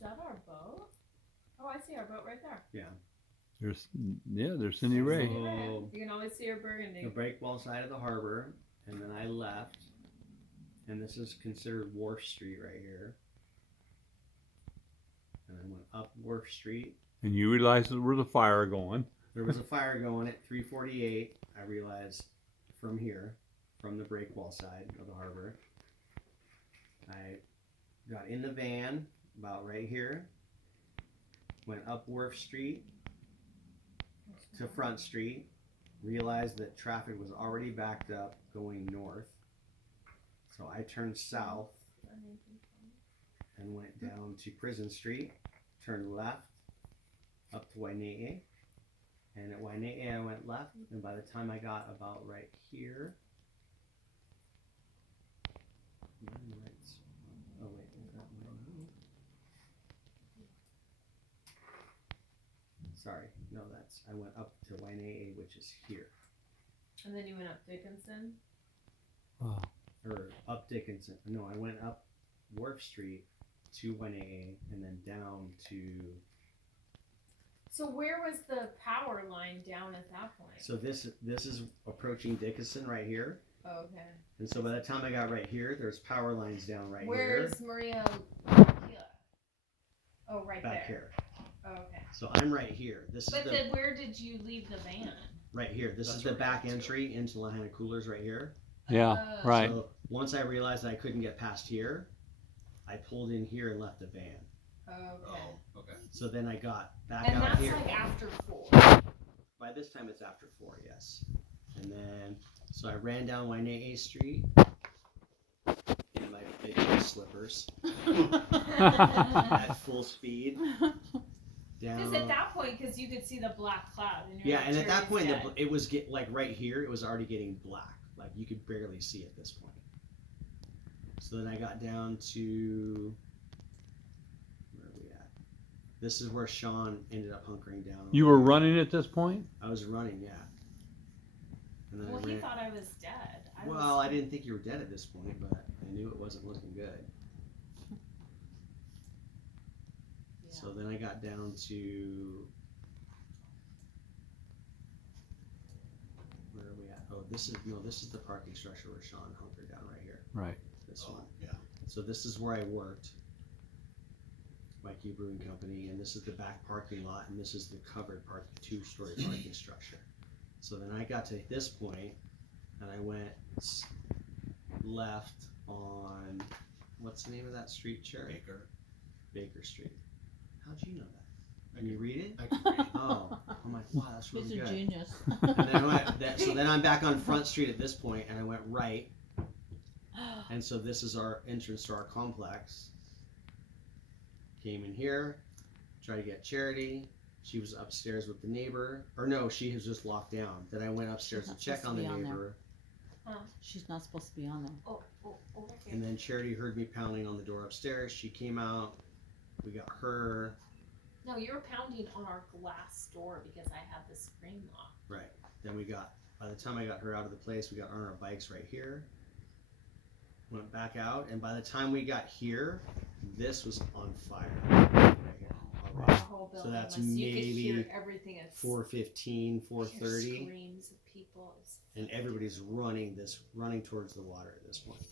that our boat? Oh, I see our boat right there. Yeah. There's Cindy Ray. So, you can always see her burgundy. the breakwall side of the harbor, and then I left, and this is considered Wharf Street right here. And I went up Wharf Street. And you realized there was a fire going. There was a fire going at 3:48. I realized from here, from the breakwall side of the harbor. I got in the van about right here. Went up Wharf Street to Front Street. Realized that traffic was already backed up going north. So I turned south and went down to Prison Street. Turned left up to Wainee. And at Wainee I went left, and by the time I got about right here, oh wait, is that Wainee? Sorry, no, I went up to Wainee, which is here. And then you went up Dickinson? Wow. Or up Dickinson. No, I went up Wharf Street to Wainee, and then down to... So where was the power line down at that point? So this is approaching Dickinson right here. Oh, okay. And so by the time I got right here, there's power lines down right here. Where's Maria? Oh, right Back there. here. Oh, okay. So I'm right here. This is But the then where did you leave the van? right here. This is the back entry into Lahaina Coolers right here. Yeah, Oh. right. So once I realized I couldn't get past here, I pulled in here and left the van. Okay. Oh, okay. So then I got back And out that's here. like after 4. By this time it's after 4, yes. And then, so I ran down Wainee Street in my big slippers at full speed. Because at that point, because you could see the black cloud. And you're Yeah, like, and at that point, Jerry's dead. it was like right here, it was already getting black. Like you could barely see at this point. So then I got down to, where are we at? This is where Sean ended up hunkering down. You were running at this point? I was running, yeah. And then Well, I he ran. thought I was dead. I didn't think you were dead at this point, but I knew it wasn't looking good. Yeah. So then I got down to, where are we at? Oh, this is the parking structure where Sean hunkered down right here. Right. This Oh, one. yeah. So this is where I worked, Mikey Brewing Company, and this is the back parking lot, and this is the covered parking, 2-story parking structure. So then I got to this point, and I went left on, what's the name of that street, Cherry? Baker Street. How'd you know that? Can you read it? I can read. Oh, I'm like, wow, that's really He's a good. genius. And then so then I'm back on Front Street at this point, and I went right, and so this is our entrance to our complex. Came in here, tried to get Charity. She was upstairs with the neighbor, or no, she was just locked down. Then I went upstairs to She's not check on supposed the to be on there. neighbor, She's not supposed to be on there. Oh, okay. and then Charity heard me pounding on the door upstairs. She came out. We got her. No, you were pounding on our glass door because I had the screen lock. Right. Then by the time I got her out of the place, we got on our bikes right here. Went back out, and by the time we got here, this was on fire. Right here. The Already. whole So building that's was, you could maybe hear everything. It's 4:15, 4:30, screams of people. and everybody's running towards the water at this point.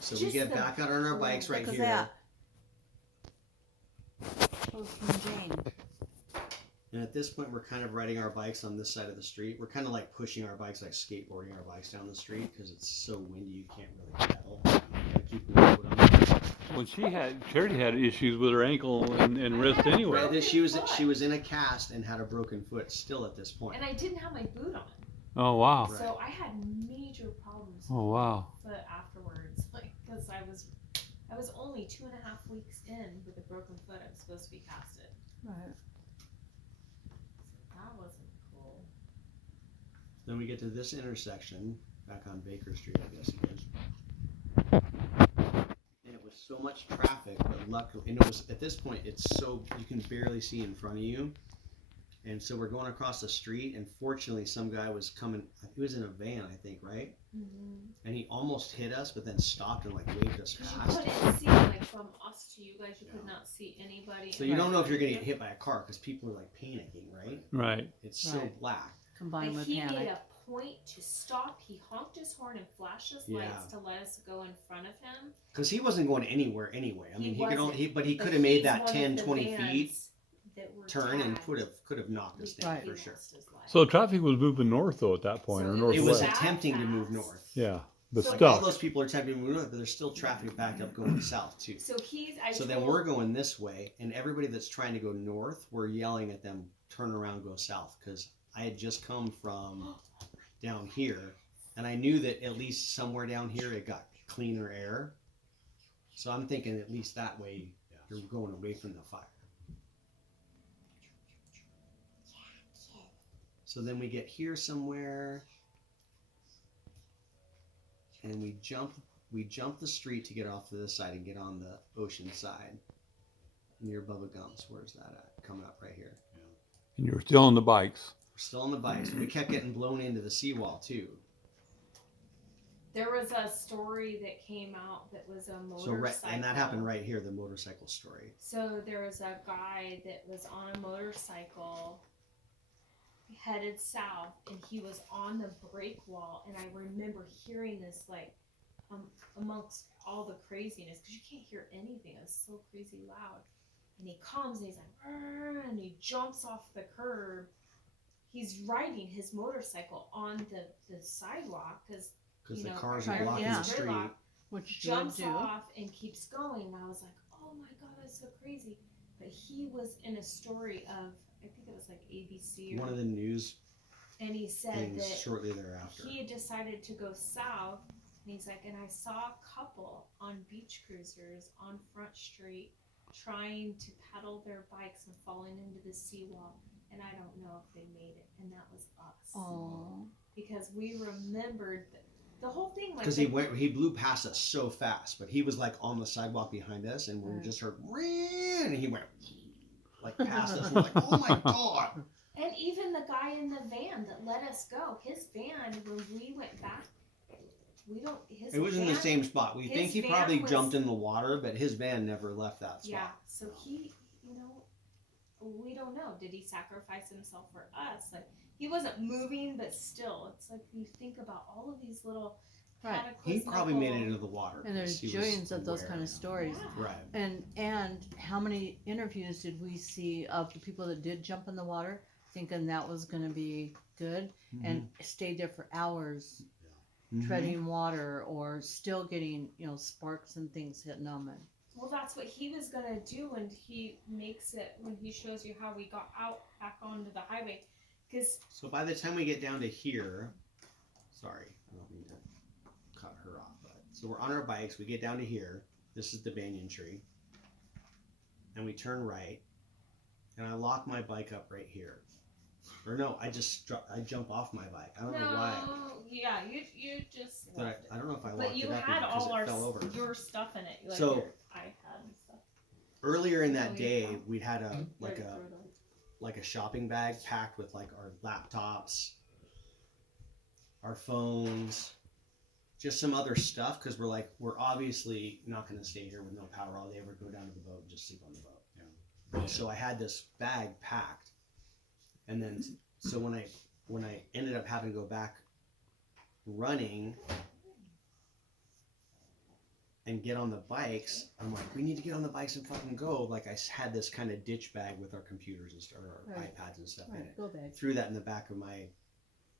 So we Just get the- back out on our bikes right Look at here. that. Oh, from Jane. And at this point, we're kind of riding our bikes on this side of the street. We're kind of like pushing our bikes, like skateboarding our bikes down the street because it's so windy you can't really pedal. Gotta keep the road on. Well, Charity had issues with her ankle and wrist anyway. Right, she was in a cast and had a broken foot still at this point. And I didn't have my boot on. Oh, wow. Right. So I had major problems Oh, wow. with my foot afterwards. Like, because I was only 2.5 weeks in with a broken foot. I was supposed to be casted. Right. That wasn't cool. Then we get to this intersection, back on Baker Street, I guess it is. And it was so much traffic, but luckily, and it was, at this point, it's so, you can barely see in front of you. And so we're going across the street, and fortunately some guy was coming, he was in a van, I think, right? Mm-hmm. And he almost hit us, but then stopped and like waved us You past. couldn't see like from from us to you guys, you could not see anybody. So you don't know if you're gonna get hit by a car because people are like panicking, right? Right. It's so Right. black. Combined But with he panic. made a point to stop. He honked his horn and flashed his Yeah. lights to let us go in front of him. Because he wasn't going anywhere anyway. I mean, he could only, wasn't. but he But could have made he's that one 10, of the 20 feet vans that were turn and tagged. could have knocked us We down Right. for he sure. lost his life. So traffic was moving north though at that point, So or it It was northwest. that attempting to move fast. north. Yeah, but So Like all stuck. those people are attempting to move north, but there's still traffic backed up going south too. So So then we're going this way, and everybody that's trying to go north, we're yelling at them, turn around, go south, because I had just come from down here, and I knew that at least somewhere down here it got cleaner air. So I'm thinking at least that way you're going away from the fire. So then we get here somewhere, and we jump the street to get off to this side and get on the ocean side near Bubba Gump's. Where's that at? Coming up right here. And you were still on the bikes. We're still on the bikes. We kept getting blown into the seawall too. there was a story that came out that was a So motorcycle. and that happened right here, the motorcycle story. So there was a guy that was on a motorcycle headed south, and he was on the brake wall, and I remember hearing this like amongst all the craziness, because you can't hear anything. It was so crazy loud. And he comes and he's like, "Arr," and he jumps off the curb. He's riding his motorcycle on the sidewalk because Because the know, cars right, are blocking yeah. the street. Gridlock. Which you would Jumps do. off and keeps going. And I was like, oh my god, that's so crazy. But he was in a story of, I think it was like ABC or One of the news and he said things that shortly thereafter. he had decided to go south. And he's like, and I saw a couple on beach cruisers on Front Street trying to pedal their bikes and falling into the seawall. And I don't know if they made it. And that was us. Oh. Because we remembered the whole thing. Like Because he blew past us so fast, but he was like on the sidewalk behind us, and we Right. just heard, "Ring," and he went like past us. And we're like, oh my god! And even the guy in the van that let us go, his van, when we went back, his It was in van, the same spot. We his think he van probably was- jumped in the water, but his van never left that spot. Yeah, so he, we don't know. Did he sacrifice himself for us? Like, he wasn't moving, but still, it's like you think about all of these little Right. He cataclysmical... probably made it into the water. And there's because he was millions of those aware. kind of stories. Yeah. Right. And how many interviews did we see of the people that did jump in the water, thinking that was going to be good, and stayed there for hours, Mhm. treading water, or still getting sparks and things hitting them. And Well, that's what he was going to do, and he makes it when he shows you how we got out back onto the highway. Because So by the time we get down to here, sorry, I don't mean to cut her off, but so we're on our bikes. We get down to here. This is the banyan tree, and we turn right, and I lock my bike up right here. Or no, I jump off my bike. I don't know why. yeah, you just But left it. I don't know if I locked But you it up had because all it fell over. your stuff in it, like So- your iPad and stuff. Earlier in that Oh, day, yeah. we'd had Right through them. like a shopping bag packed with like our laptops, our phones, just some other stuff because we're obviously not going to stay here with no power all day. We're go down to the boat and just sleep on the boat. Yeah. So I had this bag packed, and then so when I ended up having to go back running and get on the bikes, I'm like, we need to get on the bikes and fucking go. Like I had this kind of ditch bag with our computers and stuff, or our Right. iPads and stuff in it. go back. Threw that in the back of my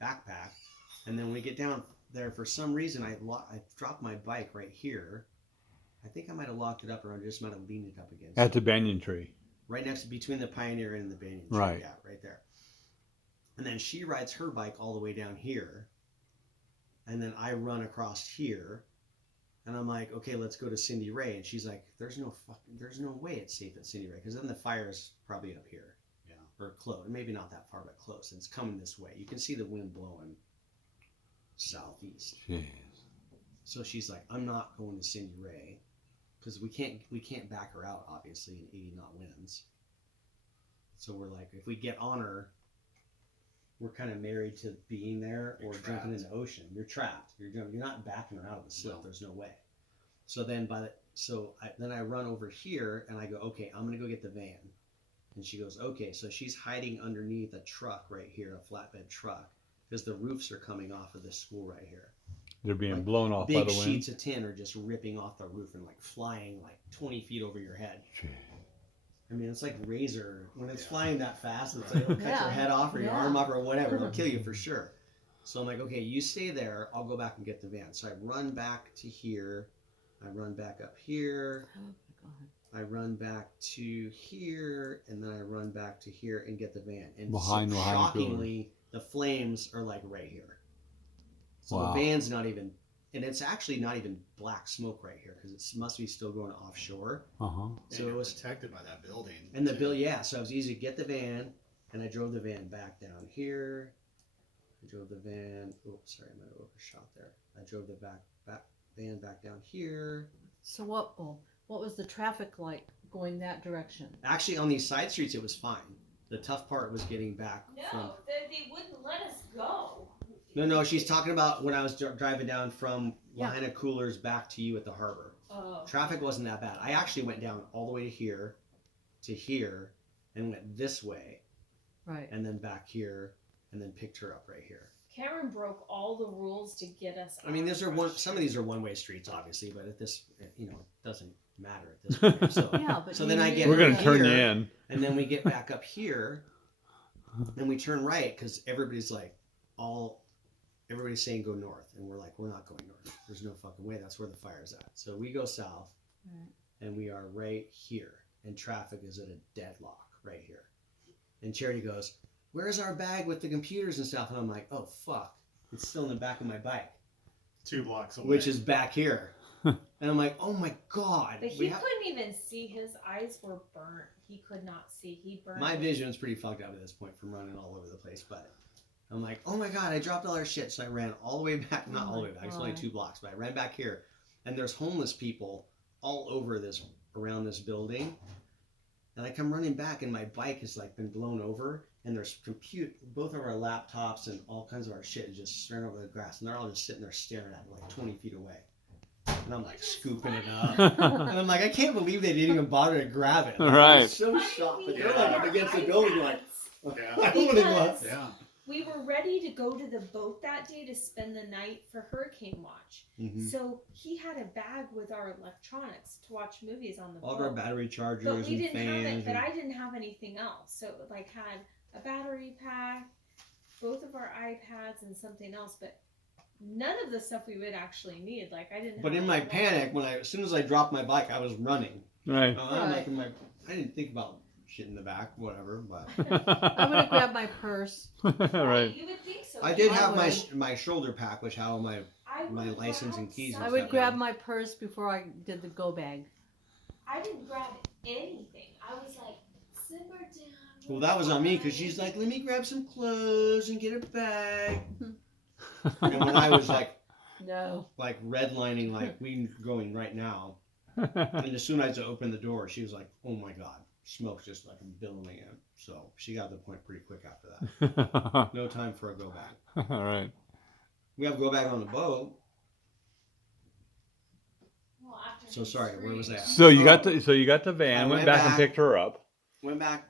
backpack, and then when we get down there, for some reason I dropped my bike right here. I think I might have locked it up, or I just might have leaned it up against At the banyan tree. right next to between the Pioneer and the Banyan tree. Right. Yeah, right there. And then she rides her bike all the way down here, and then I run across here, and I'm like, okay, let's go to Cindy Ray, and she's like, there's no way it's safe at Cindy Ray, because then the fire is probably up here. Yeah. Or close, maybe not that far, but close. And it's coming this way. You can see the wind blowing southeast. Jeez. So she's like, I'm not going to Cindy Ray, because we can't back her out, obviously, in 80 knot winds. So we're like, if we get on her, we're kind of married to being there or jumping in the ocean. You're trapped. You're not backing her out of the slip. There's no way. So then so then I run over here and I go, okay, I'm gonna go get the van. And she goes, okay. So she's hiding underneath a truck right here, a flatbed truck, because the roofs are coming off of this school right here. They're being Like, blown off by big the wind. sheets of tin are just ripping off the roof and like flying like 20 feet over your head. I mean, it's like razor. When it's flying that fast, it's like it'll cut your head off or your arm off or whatever. It'll kill you for sure. So I'm like, okay, you stay there. I'll go back and get the van. So I run back to here. I run back up here. I run back to here, and then I run back to here and get the van. And Behind shockingly, the flames are like right here. So Wow. the van's not even, and it's actually not even black smoke right here because it must be still going offshore. So it was protected by that building. And the bill, yeah. So it was easy to get the van, and I drove the van back down here. I drove the van. Oops, sorry, I might have overshot there. I drove the van back down here. So what was the traffic like going that direction? Actually, on these side streets, it was fine. The tough part was getting back. No, they wouldn't let us go. No, she's talking about when I was driving down from Lahaina Coolers back to you at the harbor. Oh. Traffic wasn't that bad. I actually went down all the way to here, and went this way, Right. and then back here, and then picked her up right here. Cameron broke all the rules to get us. I mean, on some of these are one-way streets, obviously, but at this, it doesn't matter at this point. So, Yeah, but so then I get We're gonna her turn you here, in. and then we get back up here, and we turn right because everybody's like, everybody's saying go north, and we're like, we're not going north. There's no fucking way. That's where the fire's at. So we go south, and we are right here, and traffic is at a deadlock right here. And Charity goes, "Where's our bag with the computers and stuff?" And I'm like, "Oh fuck, it's still in the back of my bike, 2 blocks away. which is back here." And I'm like, "Oh my god." But he couldn't even see. His eyes were burnt. He could not see. He burned. My vision's pretty fucked up at this point from running all over the place, but I'm like, "Oh my god, I dropped all our shit." So I ran all the way back, not all the way back, it's only 2 blocks, but I ran back here, and there's homeless people all over around this building. And I come running back, and my bike has like been blown over, and there's both of our laptops and all kinds of our shit is just strung over the grass, and they're all just sitting there staring at me like 20 feet away. And I'm like scooping it up, and I'm like, I can't believe they didn't even bother to grab it. Like, Right. I'm so shocked. But they're like up against the building, like, Yeah. I don't want to go up. Because Yeah. we were ready to go to the boat that day to spend the night for hurricane watch. Mhm. So he had a bag with our electronics to watch movies on the All of boat. our battery chargers But we and didn't have fans. it. But I didn't have anything else. So it like had a battery pack, both of our iPads, and something else. But none of the stuff we would actually need. Like I didn't. But have in my a lot. panic, as soon as I dropped my bike, I was running. Right. I'm like I didn't think about shit in the back, whatever. But I'm gonna grab my purse. Right. You would think so. I did I have would. my shoulder pack, which had all my I my would license grab and keys and I stuff. would grab my purse before I did the go bag. I didn't grab anything. I was like, simmer down. Well, that was on me because she's like, "Let me grab some clothes and get a bag." And when I was like No. redlining, like we going right now, and as soon as I opened the door, she was like, "Oh my god, smoke's just like billowing in." So she got to the point pretty quick after that. No time for a go bag. All right. We have go bag on the boat. Well, after So he sorry, where was screamed. that? So you got the van, I went went back and back. picked her up. Went back,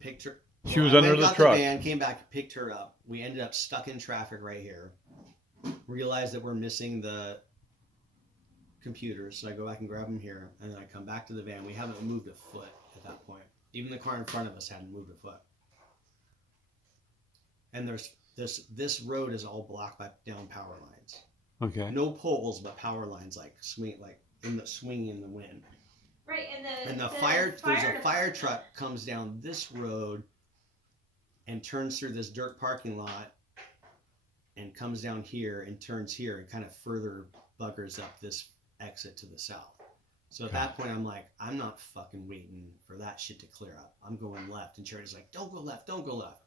picked her. She was I under went, the got truck. van, came back, picked her up. We ended up stuck in traffic right here. Realized that we're missing the computers, so I go back and grab them here, and then I come back to the van. We haven't moved a foot at that point. Even the car in front of us hadn't moved a foot. And there's this road is all blocked by down power lines. Okay. No poles, but power lines swinging in the wind. Right, and And there's a fire department- truck comes down this road and turns through this dirt parking lot and comes down here and turns here and kind of further buggers up this exit to the south. So at that point, I'm like, I'm not fucking waiting for that shit to clear up. I'm going left. And Charity's like, don't go left, don't go left.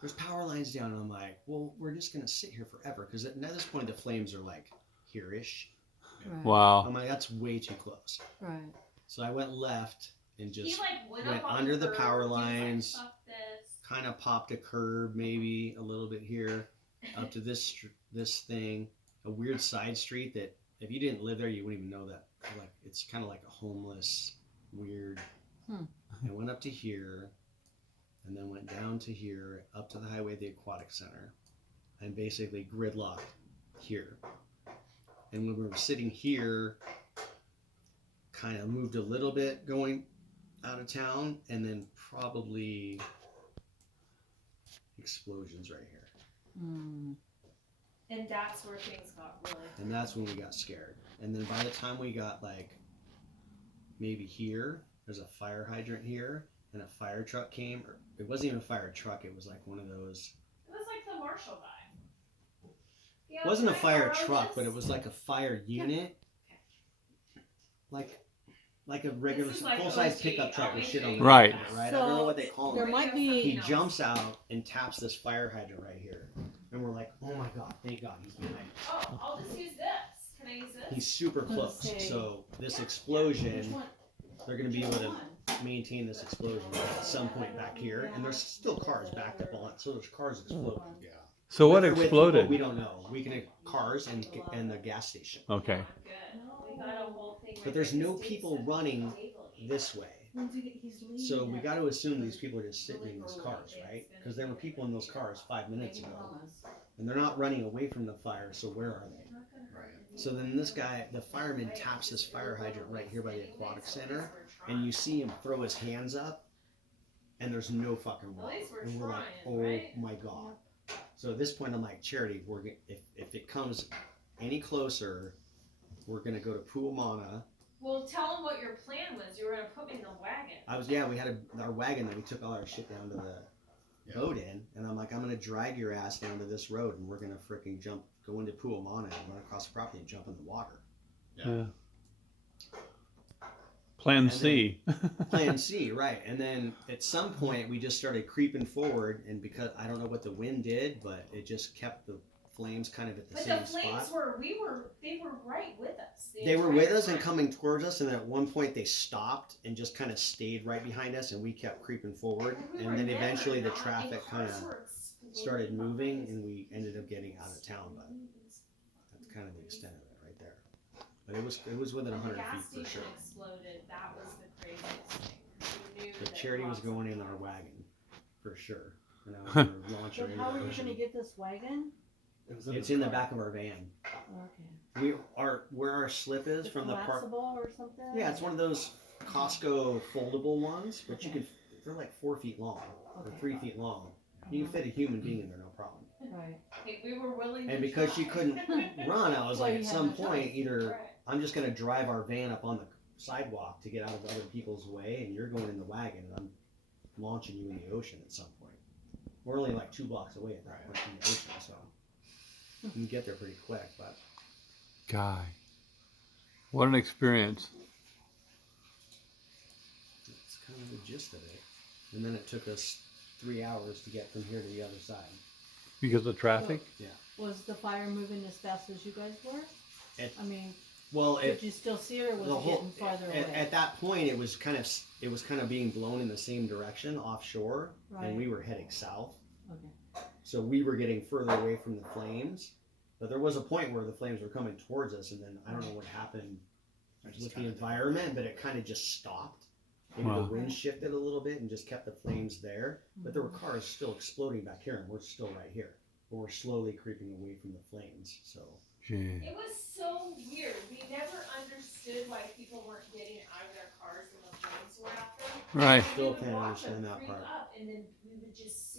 There's power lines down. And I'm like, well, we're just going to sit here forever. Because at this point, the flames are like here-ish. Right. Wow. I'm like, that's way too close. Right. So I went left and He just went went up on under the curb. power He was like, lines. "Fuck this." kind of popped a curb maybe a little bit here up to this thing, a weird side street that if you didn't live there you wouldn't even know that like it's kind of like a homeless, weird. Hmm. I went up to here, and then went down to here, up to the highway, the aquatic center, and basically gridlocked here. And when we were sitting here, kind of moved a little bit going out of town, and then probably explosions right here. Mm. And that's where things got really. And that's when we got scared. And then by the time we got like maybe here, there's a fire hydrant here, and a fire truck came. Or it wasn't even a fire truck, it was like one of those. It was like the Marshall guy. It wasn't a fire truck, but it was like a fire unit. Like a regular This is like full-size OG. pickup truck with shit on the Right. back of it, right? I So, don't know what they call there them. might He be. jumps out and taps this fire hydrant right here. And we're like, oh my god, thank god he's behind us. Oh, I'll just use this. Can I use this? He's super Let's close. say- So this Which explosion, one? they're going to be able Which to one? maintain this explosion at some point back here. And there's still cars backed up on it. So there's cars exploding. Yeah. So what Whether with exploded? people, we don't know. We can cars and the gas station. Okay. Good. We got a whole thing. But right there's there. no This dude's people at running the table eating. this way. He's leaving So we that. got to assume these people are just sitting in these cars, right? Because there were people in those cars 5 minutes ago, and they're not running away from the fire. So where are they? Right. So then this guy, the fireman, taps this fire hydrant right here by the aquatic center, and you see him throw his hands up, and there's no fucking At water, least we're and we're like, trying, oh right? my god. So at this point, I'm like, Charity, if it comes any closer, we're gonna go to Puamana. Well, tell them what your plan was. You were gonna put me in the wagon. We had our wagon that we took all our shit down to the Yeah. boat in, and I'm like, I'm gonna drag your ass down to this road, and we're gonna freaking go into Puamana and run across the property and jump in the water. Yeah. Plan And C. Plan C, right? And then at some point we just started creeping forward, and because I don't know what the wind did, but it just kept the flames kind of at the But same the flames spot. they were right with us. the They were entire with us and time. coming towards us, and then at one point they stopped and just kind of stayed right behind us, and we kept creeping forward, We and were then never eventually the not, traffic and kind cars of were exploding started moving, behind us. and we ended up getting out of town. But that's kind of the extent of it right there. But it was within When the 100 gas feet for station sure. exploded. That was the craziest thing. We knew The that Charity was lots of going in people- our wagon for sure, and I was going to launch her But into how the are you ocean. gonna get this wagon? It's in the back of our van. Okay. Where our slip is The from the park. collapsible or something? Yeah, it's one of those Costco foldable ones, but you Okay. can. They're like 4 feet long or Okay. 3 feet long. You can fit a human being in there, no problem. Right. Hey, we were willing. And to because she try. couldn't run, I was Well, like, you at had some no choice. point, either Right. I'm just gonna drive our van up on the sidewalk to get out of other people's way, and you're going in the wagon, and I'm launching you in the ocean at some point. We're only like 2 blocks away at that point from the ocean, so you can get there pretty quick. But Guy. What an experience. that's kind of the gist of it. And then it took us 3 hours to get from here to the other side. Because of traffic? Was the fire moving as fast as you guys were? It- I mean, Well, did you still see it, or was the it whole getting farther away? at that point, it was kind of being blown in the same direction offshore, Right. and we were heading south. Okay. So we were getting further away from the flames, but there was a point where the flames were coming towards us, and then I don't know what happened I just with the kinda- environment, but it kind of just stopped. Maybe Wow. the wind shifted a little bit and just kept the flames there, but there were cars still exploding back here, and we're still right here. But we're slowly creeping away from the flames. So Gee. It was so weird. We never understood why people weren't getting out of their cars when the flames were out there. Right. We Still would can't watch understand them that creep part. up, and then we would just see